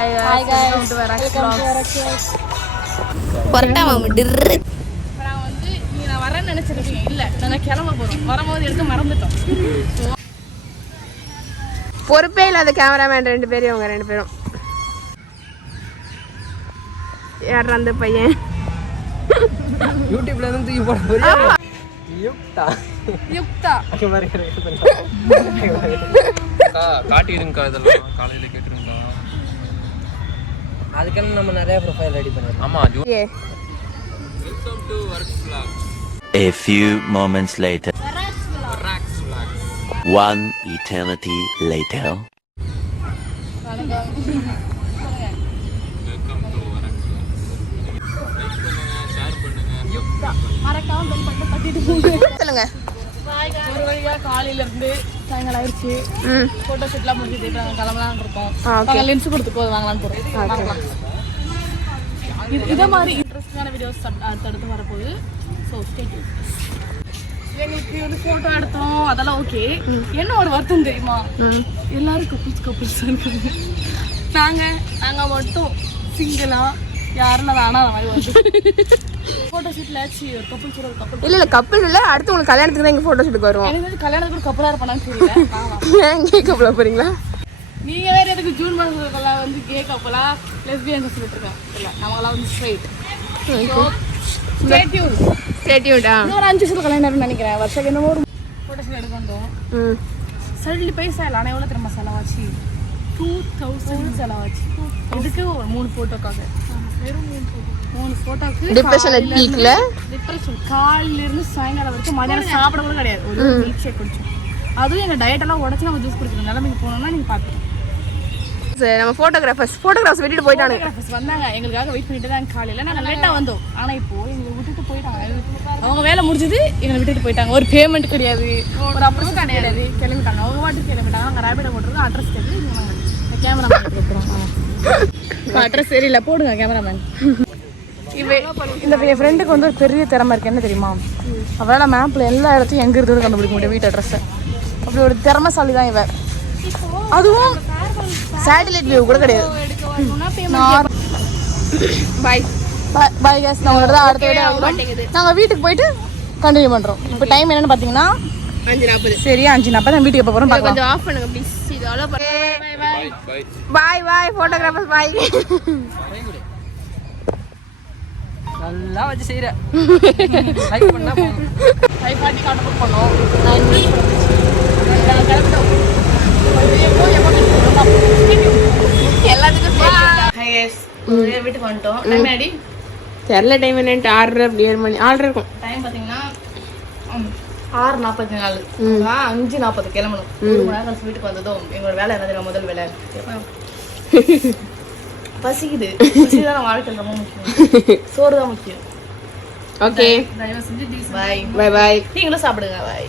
Hi guys. Welcome to Arax Vlogs. Parotta மாமா டிர்ரு. நான் வந்து நான் வரேன்னு நினைச்சிருக்கீங்க. இல்ல நான் கிளம்ப போறோம். வரும்போது எடுத்து மறந்துட்டோம். பொறுப்பே இல்லாத கேமராமேன் ரெண்டு பேரும் இவங்க ரெண்டு பேரும். யார் அந்த பையன்? யூடியூப்ல இருந்து தூக்கி போட போறியா? யுக்தா. யுக்தா. காட்டிடுங்கக்கா இதெல்லாம் காலையில கேட்டுருங்கக்கா. அதுக்கெல்லாம் நம்ம நிறைய ப்ரொஃபைல் ரெடி பண்ணிருக்கோம். ஆமா hey welcome to works vlog. A few moments later. Wracks vlog. One eternity later. Welcome to works vlog. Like பண்ணுங்க, ஷேர் பண்ணுங்க. மறக்காம பெல் பட்டன் தட்டிட்டு போங்க. சொல்லுங்க. ஒரு வழியா காலையில இருந்து சாயங்காலம் ஆயிடுச்சு. போட்டோ ஷூட்லாம் முடிஞ்சுட்டு நாங்க கிளம்பலாம்னு இருக்கோம். நாங்க லென்ஸ் கொடுத்து போது வாங்கலாம்னு போறோம். வாங்கலாம். இதே மாதிரி இன்ட்ரெஸ்டிங்கான வீடியோஸ் அடுத்தடுத்து வரப்போகுது. So stay tune. எங்களுக்கு ஒரு ஃபோட்டோ எடுத்தோம் அதெல்லாம் ஓகே. என்ன ஒரு வருத்தம் தெரியுமா? எல்லாரும் கப்புள்ஸ் இருக்காங்க. நாங்க மட்டும் சிங்கிளா யாரும் அதை ஆனால் மாதிரி வந்து ஃபோட்டோ ஷூட்ல ஒரு கப்புள்ஸ் ஒரு கப்புள் இல்ல கப்பல் இல்ல, அடுத்து உங்களுக்கு கல்யாணத்துக்கு தான் இங்க போட்டோ ஷூட்டுக்கு வருவோம். எனக்கு கல்யாணத்துக்கு கப்பலாக இருப்பானான்னு தெரியல. எங்கே கப்பலா போறீங்களா? நீங்க வேற எதுக்கு ஜூன் மாசத்துக்குலாம் வந்து கே கப்பலா லெஸ்பியன் சொல்லிட்டு இருக்கேன். இல்ல நமக்கெல்லாம் வந்து ஸ்ட்ரைட். ஸ்டேட்யூடா இன்னொரு 5 வருஷத்துக்கு கல்யாணம் நினைக்கிறேன். வருஷம் என்னமோ ஒரு ஃபோட்டோ ஷூட் எடுக்க வந்தோம். சடன்லி பைசா இல்லை. ஆனால் எவ்வளோ திரும்ப செலவாச்சு? 2000 செலவாச்சு. இதுக்கு ஒரு 3 ஃபோட்டோக்காக. வெறும் 3 ஃபோட்டோக்கு டிப்ரெஷன் பீக்ல. டிப்ரெஷன் காலையில இருந்து சாயங்காலம் வரைக்கும் மதியானம் சாப்பிட கூட கிடையாது. ஒரு மில்க் ஷேக் குடிச்சோம். அதுவும் எங்கள் டயட்டெல்லாம் உடச்சி நம்ம ஜூஸ் குடிக்கிற நிலைமைக்கு போனோம்னா நீங்கள் பார்த்துக்கலாம். சரி, நம்ம ஃபோட்டோகிராஃபர்ஸ் விட்டுட்டு போயிட்டாங்க. ஃபோட்டோகிராஃபர்ஸ் வந்தாங்க எங்களுக்காக வெயிட் பண்ணிட்டு தான் காலையில் நாங்கள் லேட்டாக வந்தோம். ஆனால் இப்போ எங்களை விட்டுட்டு போயிட்டாங்க. அவங்க வேலை முடிஞ்சது எங்களை விட்டுட்டு போயிட்டாங்க. ஒரு பேமெண்ட் கிடையாது, ஒரு அப்ரோச் கிடையாது. கிளம்பிட்டாங்க. அவங்க வாட்டுக்கு கிளம்பிட்டாங்க. நாங்கள் ரேபிடோ போட்டுருக்கோம். அட்ரஸ் கேட்டு நாங்கள் கேமராமேன் கொடுக்குறோம். அட்ரஸ் சரியில்லை போடுங்க கேமராமேன். இந்த என் ஃப்ரெண்டுக்கு வந்து ஒரு பெரிய திறமை இருக்குது. என்ன தெரியுமா? அவளால் மேப்பில் எல்லா இடத்தையும் எங்கே இருக்கிறது கண்டுபிடிக்க முடியும் வீட்டு அட்ரஸை. அப்படி ஒரு திறமைசாலி தான் இவ. அதுவும் சேட்டலைட் வியூ கூட கிடையாது. பாய் பாய் கேஸ். நாங்கள் தான் அடுத்த வீடியோ நாங்கள் வீட்டுக்கு போயிட்டு கண்டினியூ பண்ணுறோம். இப்போ டைம் என்னென்னு பார்த்தீங்கன்னா 5:40. சரி 5:40 நான் வீட்டுக்கு எப்போ போகிறோம் பார்க்கலாம். கொஞ்சம் ஆஃப் பண்ணுங்க ப்ளீஸ். இது அலோ பை பாய் பாய் ஃபோட்டோகிராஃபர்ஸ் பாய். நல்லா வச்சு செய்யற. லைக் பண்ணா போதும். 5:40 கார்டு புக் பண்ணோம். 9 minutes நாங்கள் கிளம்பிட்டோம். எல்லாத்துக்கும் வீட்டுக்கு வந்துட்டோம். டைம் ஆடி தெரியல. டைம் என்னன்ட்டு 6 அப்படி 7 மணி 6 இருக்கும். டைம் பார்த்தீங்கன்னா 6:44. 5:40 கிளம்பணும். 1 மணி நேரம் கழிச்சு வீட்டுக்கு வந்ததும் எங்களோட வேலை என்ன தெரியும்? முதல் வேலை பசிக்குது. பசிதான் நம்ம வாழ்க்கையில் ரொம்ப முக்கியம். சோறு தான் முக்கியம். ஓகே தயவு செஞ்சு பாய் பாய் பாய். நீங்களும் சாப்பிடுங்க. பாய்.